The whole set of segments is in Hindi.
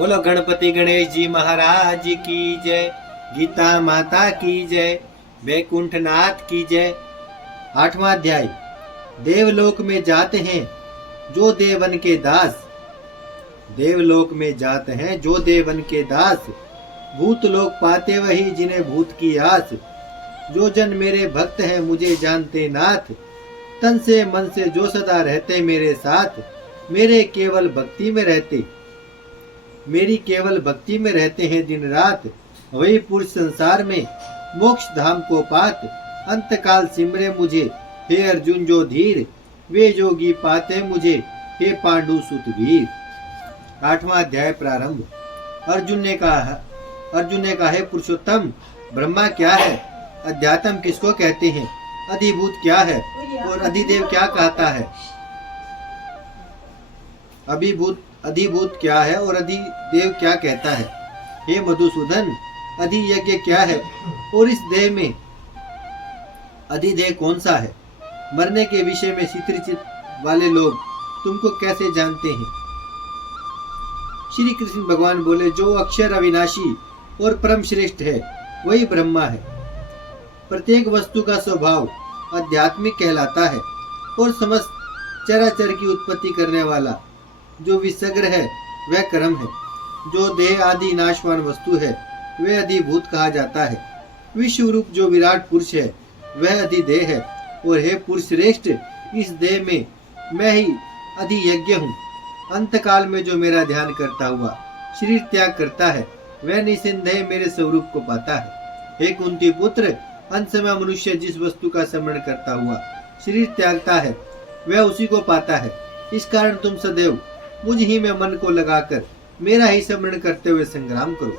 बोलो गणपति गणेश जी महाराज की जय, गीता माता की जय, वैकुंठनाथ की जय। 8वां अध्याय। देवलोक में जाते हैं जो देवन के दास, देवलोक में जाते हैं जो देवन के दास, भूत लोक पाते वही जिन्हें भूत की आस। जो जन मेरे भक्त हैं मुझे जानते नाथ, तन से मन से जो सदा रहते मेरे साथ। मेरे केवल भक्ति में रहते, मेरी केवल भक्ति में रहते हैं दिन रात। वही पुरुष संसार में मोक्ष धाम को पात, अंतकाल सिमरे मुझे हे अर्जुन जो धीर। वे जोगी पाते मुझे हे पांडु सुत वीर। 8वां अध्याय प्रारंभ। अर्जुन ने कहा हे पुरुषोत्तम, ब्रह्मा क्या है, अध्यात्म किसको कहते हैं, अधिभूत क्या है और अधिदेव क्या कहता है। अधिभूत क्या है और अधिदेव क्या कहता है। हे मधुसूदन, अधियज्ञ क्या है और इस देह में अधिदेव कौन सा है। मरने के विषय में शिथिरचित वाले लोग तुमको कैसे जानते हैं। श्री कृष्ण भगवान बोले, जो अक्षर अविनाशी और परम श्रेष्ठ है वही ब्रह्मा है। प्रत्येक वस्तु का स्वभाव आध्यात्मिक कहलाता है और समस्त चराचर की उत्पत्ति करने वाला जो विसग्र है वह कर्म है। जो देह आदि नाशवान वस्तु है वह अधिभूत कहा जाता है। विश्व रूप जो विराट पुरुष है वह अधिदेह है। और हे पुरुष श्रेष्ठ, इस देह में मैं ही अधियज्ञ हूँ। अंतकाल में जो मेरा ध्यान करता हुआ शरीर त्याग करता है वह निसंदेह मेरे स्वरूप को पाता है। हे कुंती पुत्र, अंत समय मनुष्य जिस वस्तु का स्मरण करता हुआ शरीर त्यागता है वह उसी को पाता है। इस कारण तुम सदैव मुझ ही में मन को लगाकर मेरा ही स्मरण करते हुए संग्राम करो,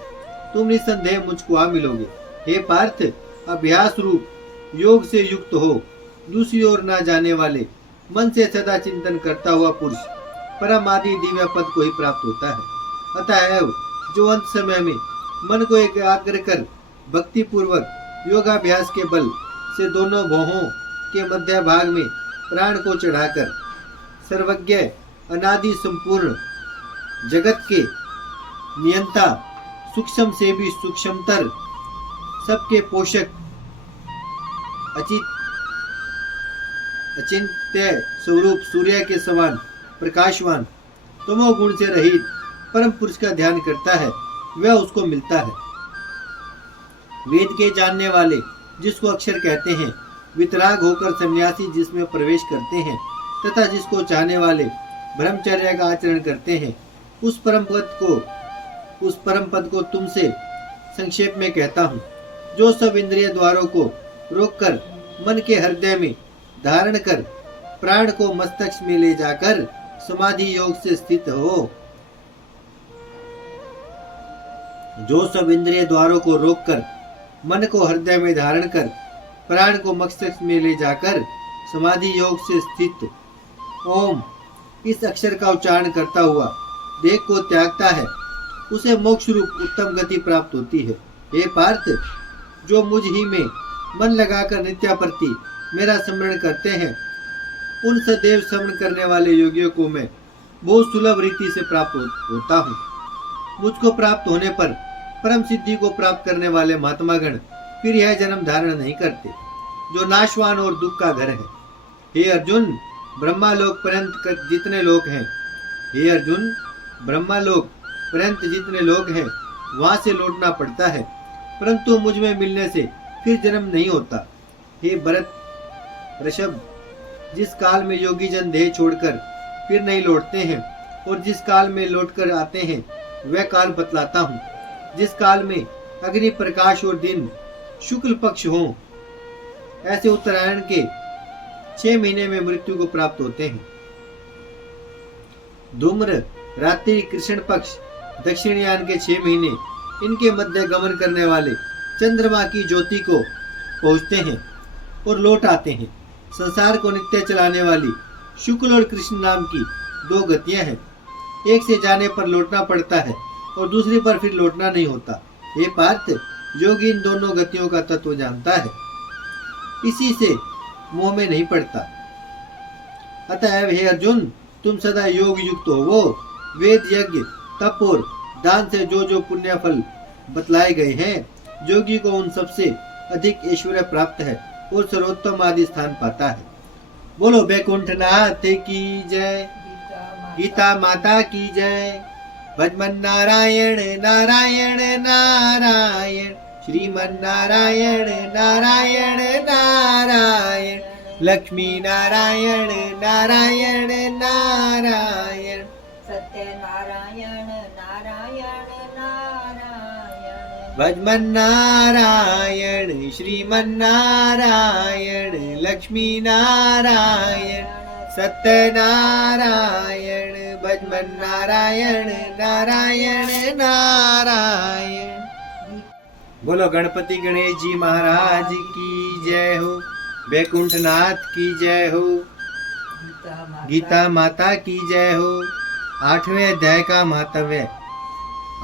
तुम निसंदेह मुझको आ मिलोगे। हे पार्थ, अभ्यास रूप योग से युक्त हो दूसरी ओर ना जाने वाले मन से सदा चिंतन करता हुआ पुरुष परम आदि दिव्य पद को ही प्राप्त होता है। अतएव जो अंत समय में मन को एकाग्र कर भक्ति पूर्वक योगाभ्यास के बल से दोनों भौहों के मध्य भाग में प्राण को चढ़ाकर सर्वज्ञ अनादि संपूर्ण जगत के नियंता, सूक्ष्म से भी सूक्ष्मतर, सबके पोषक, अचिंत्य स्वरूप सूर्य के समान प्रकाशवान, तमोगुण से रहित परम पुरुष का ध्यान करता है वह उसको मिलता है। वेद के जानने वाले जिसको अक्षर कहते हैं, वितराग होकर सन्यासी जिसमें प्रवेश करते हैं तथा जिसको चाहने वाले ब्रह्मचर्य का आचरण करते हैं, उस परम पद को तुमसे संक्षेप में कहता हूँ। जो सब इंद्रिय द्वारों को रोककर मन के हृदय में धारण कर प्राण को मस्तिष्क में ले जाकर समाधि योग से स्थित हो। जो सब इंद्रिय द्वारों को रोककर मन को हृदय में धारण कर प्राण को मस्तिष्क में ले जाकर समाधि योग से स्थित ओम इस अक्षर का उच्चारण करता हुआ देह को त्यागता है, उसे मोक्ष रूप उत्तम गति प्राप्त होती है। हे पार्थ, जो मुझ ही में मन लगाकर नित्याप्रति मेरा स्मरण करते हैं, उन सदैव स्मरण करने वाले योगियों को मैं बहुत सुलभ रीति से प्राप्त होता हूँ। मुझको प्राप्त होने पर परम सिद्धि को प्राप्त करने वाले महात्मागण फिर यह जन्म धारण नहीं करते, जो नाशवान और दुख का घर है। हे अर्जुन, ब्रह्मालोक पर्यंत जितने लोग हैं, हे अर्जुन, ब्रह्मालोक पर्यंत जितने लोग हैं वहां से लौटना पड़ता है, परंतु मुझ में मिलने से फिर जन्म नहीं होता। हे भरत ऋषभ, जिस काल में योगी जन देह छोड़कर फिर नहीं लौटते हैं और जिस काल में लौटकर आते हैं वह काल बतलाता हूँ। जिस काल में अग्नि प्रकाश और दिन शुक्ल पक्ष हो, ऐसे उत्तरायण के 6 महीने में मृत्यु को प्राप्त होते हैं। धूम्र रात्रि कृष्ण पक्ष दक्षिणयान के 6 महीने इनके मध्य गमन करने वाले चंद्रमा की ज्योति को पहुंचते हैं और लौट आते हैं। संसार को नित्य चलाने वाली शुक्ल और कृष्ण नाम की 2 गतियां हैं। एक से जाने पर लौटना पड़ता है और दूसरी पर फिर लौटना नहीं होता। हे पार्थ, योगी इन दोनों गतियों का तत्व जानता है, इसी से मोह में नहीं पड़ता। अतएव हे अर्जुन, तुम सदा योग युक्त हो। वेद यज्ञ तप और दान से जो जो पुण्य फल बतलाए गए हैं, जोगी को उन सबसे अधिक ऐश्वर्य प्राप्त है और सर्वोत्तम आदि स्थान पाता है। बोलो बैकुंठनाथ की जय, गीता माता की जय। भजमन नारायण नारायण नारायण, श्रीमन नारायण नारायण नारायण, लक्ष्मी नारायण नारायण नारायण, सत्य नारायण नारायण नारायण। भजमन नारायण श्रीमन नारायण, लक्ष्मी नारायण सत्य नारायण, भजमन नारायण नारायण नारायण। बोलो गणपति गणेश जी महाराज की जय हो, बैकुंठनाथ की जय हो, गीता माता की जय हो। 8वें अध्याय का महत्व,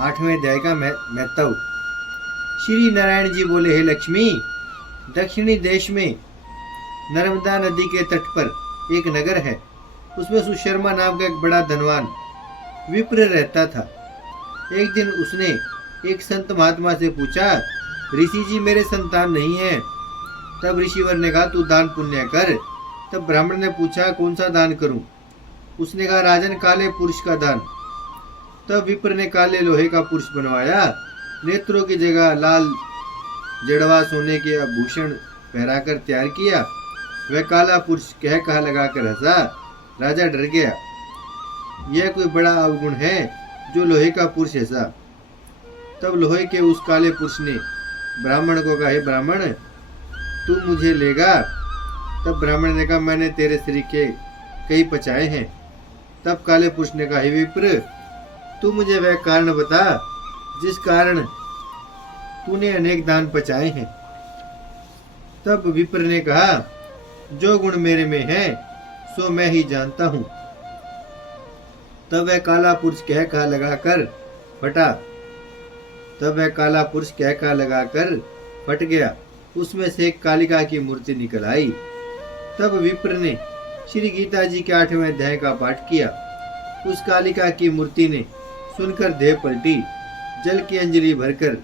8वें अध्याय का महत्व। श्री नारायण जी बोले, हे लक्ष्मी, दक्षिणी देश में नर्मदा नदी के तट पर एक नगर है। उसमें सुशर्मा नाम का एक बड़ा धनवान विप्र रहता था। एक दिन उसने एक संत महात्मा से पूछा, ऋषि जी मेरे संतान नहीं है। तब ऋषिवर ने कहा, तू दान पुण्य कर। तब ब्राह्मण ने पूछा, कौन सा दान करूं? उसने कहा, राजन काले पुरुष का दान। तब विप्र ने काले लोहे का पुरुष बनवाया, नेत्रों की जगह लाल जड़वा सोने के आभूषण पहराकर तैयार किया। वह काला पुरुष कह कहा लगाकर हंसा। राजा डर गया, यह कोई बड़ा अवगुण है जो लोहे का पुरुष हंसा। तब लोहे के उस काले पुरुष ने ब्राह्मण को कहा, हे ब्राह्मण, तू मुझे लेगा? तब ब्राह्मण ने कहा, मैंने तेरे शरीर के कई पचाए हैं। तब काले पुरुष ने कहा, हे विप्र, तू मुझे वह कारण बता जिस कारण तूने अनेक दान पचाए हैं। तब विप्र ने कहा, जो गुण मेरे में है सो मैं ही जानता हूं। तब वह काला पुरुष कह कहा लगाकर फट गया। उसमें से एक कालिका की मूर्ति निकल आई। तब विप्र ने श्री गीता जी के 8वें अध्याय का पाठ किया। उस कालिका की मूर्ति ने सुनकर देह पलटी। जल की अंजलि भरकर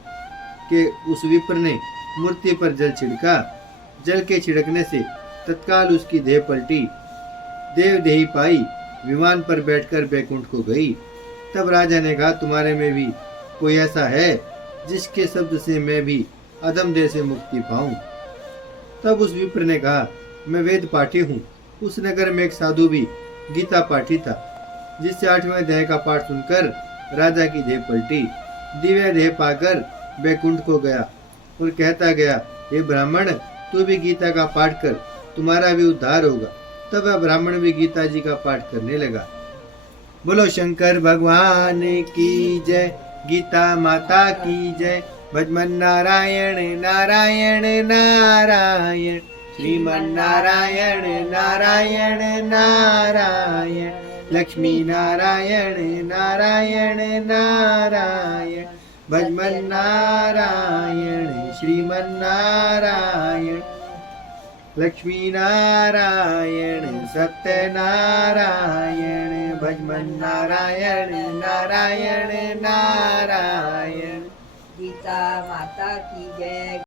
के उस विप्र ने मूर्ति पर जल छिड़का। जल के छिड़कने से तत्काल उसकी देह पलटी, देव देही पाई, विमान पर बैठकर बैकुंठ को गई। तब राजा ने कहा, तुम्हारे में भी कोई ऐसा है जिसके शब्द से मैं भी अधम देह से मुक्ति पाऊं? तब उस विप्र ने कहा, मैं वेद पाठी हूँ। उस नगर में एक साधु भी गीता पाठी था, जिससे 8वें अध्याय का पाठ सुनकर राजा की देह पलटी। दिव्य देह पाकर बैकुंठ को गया और कहता गया, हे ब्राह्मण, तू भी गीता का पाठ कर, तुम्हारा भी उद्धार होगा। तब वह ब्राह्मण भी गीता जी का पाठ करने लगा। बोलो शंकर भगवान की जय, गीता माता की जय। भजमन नारायण नारायण नारायण, श्रीमन नारायण नारायण नारायण, लक्ष्मी नारायण नारायण नारायण, भजमन नारायण श्रीमन नारायण, लक्ष्मी नारायण सत्य नारायण, भजमन नारायण नारायण नारायण। गीता माता की जय।